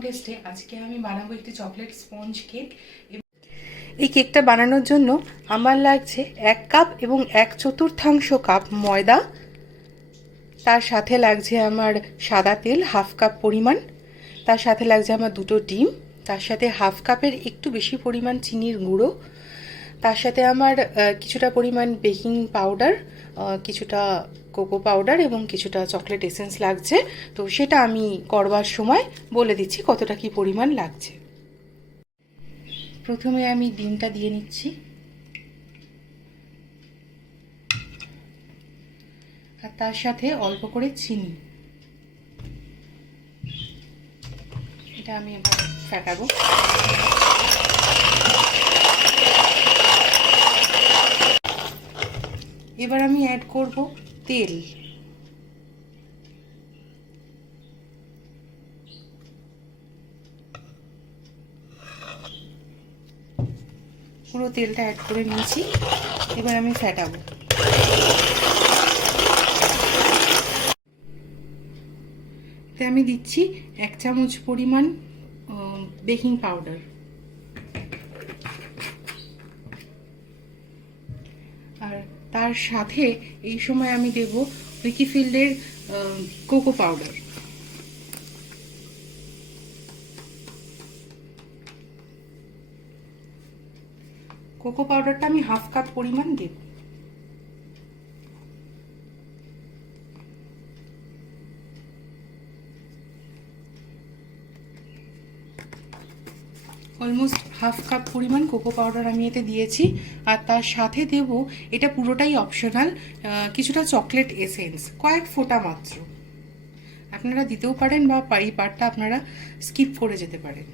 কন্টেস্টে আজকে আমি বানাবো একটি চকলেট স্পঞ্জ কেক। এই কেকটা বানানোর জন্য আমার লাগছে 1 কাপ এবং 1/4 কাপ ময়দা, তার সাথে লাগছে আমার সাদা তেল 1/2 কাপ পরিমাণ, তার সাথে লাগছে আমার 2টো ডিম, তার সাথে 1/2 কাপের একটু বেশি পরিমাণ চিনির গুঁড়ো, তার সাথে আমার কিছুটা পরিমাণ বেকিং পাউডার, কিছুটা কোকো পাউডার এবং কিছুটা চকলেট এসেন্স লাগছে। তো সেটা আমি করবার সময় বলে দিচ্ছি কতটা কি পরিমাণ লাগছে। প্রথমে আমি ডিমটা দিয়ে নিচ্ছি, আর তার সাথে অল্প করে চিনি। এটা আমি এবার ফেটাবো। এবার আমি অ্যাড করব তেল। পুরো তেলটা অ্যাড করে নিয়েছি, এবার আমি ফেটাবো। এতে আমি দিচ্ছি 1 চামচ পরিমাণ বেকিং পাউডার, আর তার সাথে এই সময় আমি দেব উইকিফিল্ডের কোকো পাউডার। কোকো পাউডারটা আমি 1/2 কাপ পরিমাণ দেব। অলমোস্ট 1/2 কাপ পরিমাণ কোকো পাউডার আমি এতে দিয়েছি, আর তার সাথে দেব, এটা পুরোটাই অপশনাল, কিছুটা চকলেট এসেন্স, কয়েক ফোঁটা মাত্র। আপনারা দিতেও পারেন বা এই পার্টটা আপনারা স্কিপ করে যেতে পারেন।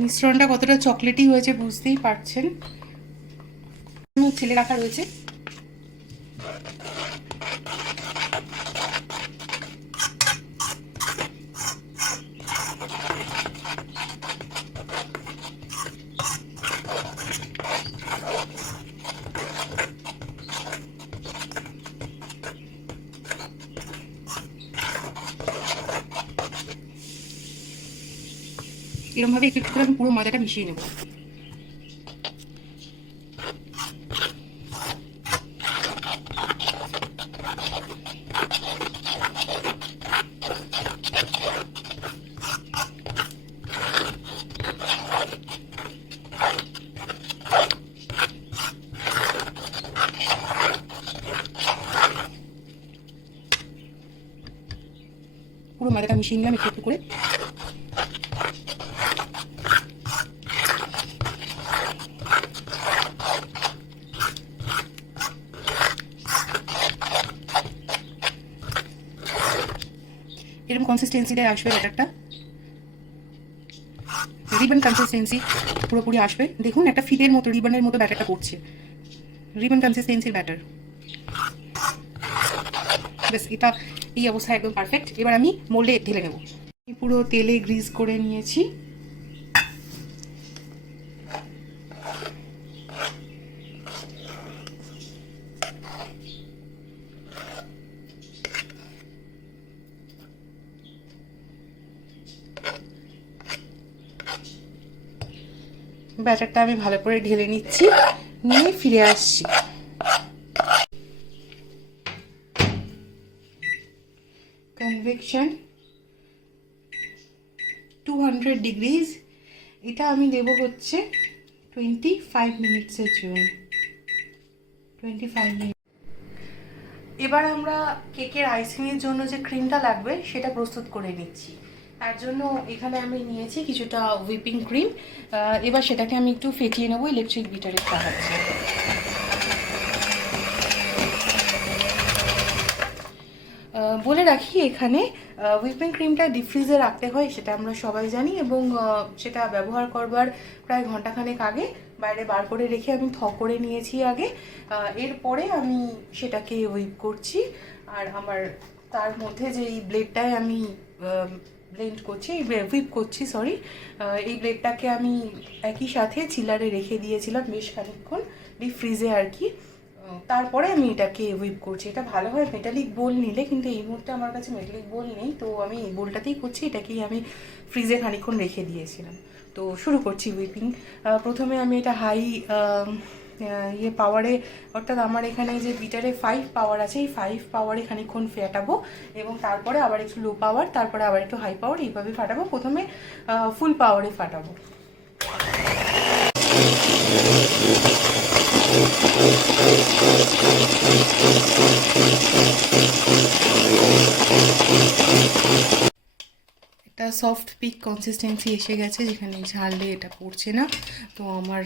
মিশ্রণটা কতটা চকলেটি হয়েছে বুঝতেই পারছেন। ছেলে রাখা রয়েছে, এরকম ভাবে একটু করে আমি পুরো ময়দাটা মিশিয়ে নেব। পুরো ময়দাটা মিশিয়ে নিলাম একটু একটু করে। এরকম কনসিস্টেন্সিটাই আসবে ব্যাটারটা, রিবন কনসিস্টেন্সি পুরোপুরি আসবে। দেখুন একটা ফিলের মতো, রিবনের মতো ব্যাটারটা করছে, রিবন কনসিস্টেন্সির ব্যাটার। ব্যাস, এটা এই অবস্থায় একদম পারফেক্ট। এবার আমি মোল্ডে ঢেলে নেব। পুরো তেলে গ্রিজ করে নিয়েছি। ব্যাটারটা আমি ভালো করে ঢেলে নিচ্ছি, নিয়ে ফিরে আসছি। কনভেকশন 200 ডিগ্রিজ, এটা আমি দেব হচ্ছে 25 মিনিটসের জন্য। 25 মিনিট। এবার আমরা কেকের আইসিংয়ের জন্য যে ক্রিমটা লাগবে সেটা প্রস্তুত করে নিচ্ছি। তার জন্য এখানে আমি নিয়েছি কিছুটা হুইপিং ক্রিম। এবার সেটাকে আমি একটু ফেটিয়ে নেবো ইলেকট্রিক বিটারের সাহায্যে। বলে রাখি, এখানে হুইপিং ক্রিমটা ডিপ ফ্রিজে রাখতে হয়, সেটা আমরা সবাই জানি, এবং সেটা ব্যবহার করবার প্রায় ঘন্টাখানেক আগে বাইরে বার করে রেখে আমি করে নিয়েছি আগে। এরপরে আমি সেটাকে হুইপ করছি। আর আমার তার মধ্যে যে এই ব্লেডটায় আমি ব্লেন্ড করছি, হুইপ করছি সরি, এই ব্লেডটাকে আমি একই সাথে চিলারে রেখে দিয়েছিলাম বেশ খানিকক্ষণ ডিপ ফ্রিজে আর কি। তারপরে আমি এটাকে হুইপ করছি। এটা ভালো হয় মেটালিক বোল নিলে, কিন্তু এই মুহূর্তে আমার কাছে মেটালিক বোল নেই, তো আমি এই বোলটাতেই করছি। এটাকেই আমি ফ্রিজে খানিকক্ষণ রেখে দিয়েছিলাম। তো শুরু করছি হুইপিং। প্রথমে আমি এটা হাই পাওয়ারে, অর্থাৎ আমার এখানে যে বিটারে 5 পাওয়ার আছে, এই 5 পাওয়ারে খানিকক্ষণ ফাটাবো, এবং তারপরে আবার একটু লো পাওয়ার, তারপরে আবার একটু হাই পাওয়ার, এইভাবে ফাটাবো। প্রথমে ফুল পাওয়ারে ফাটাবো। একটা সফট পিক কনসিস্টেন্সি এসে গেছে, যেখানে ঝাললে এটা পড়ছে না। তো আমার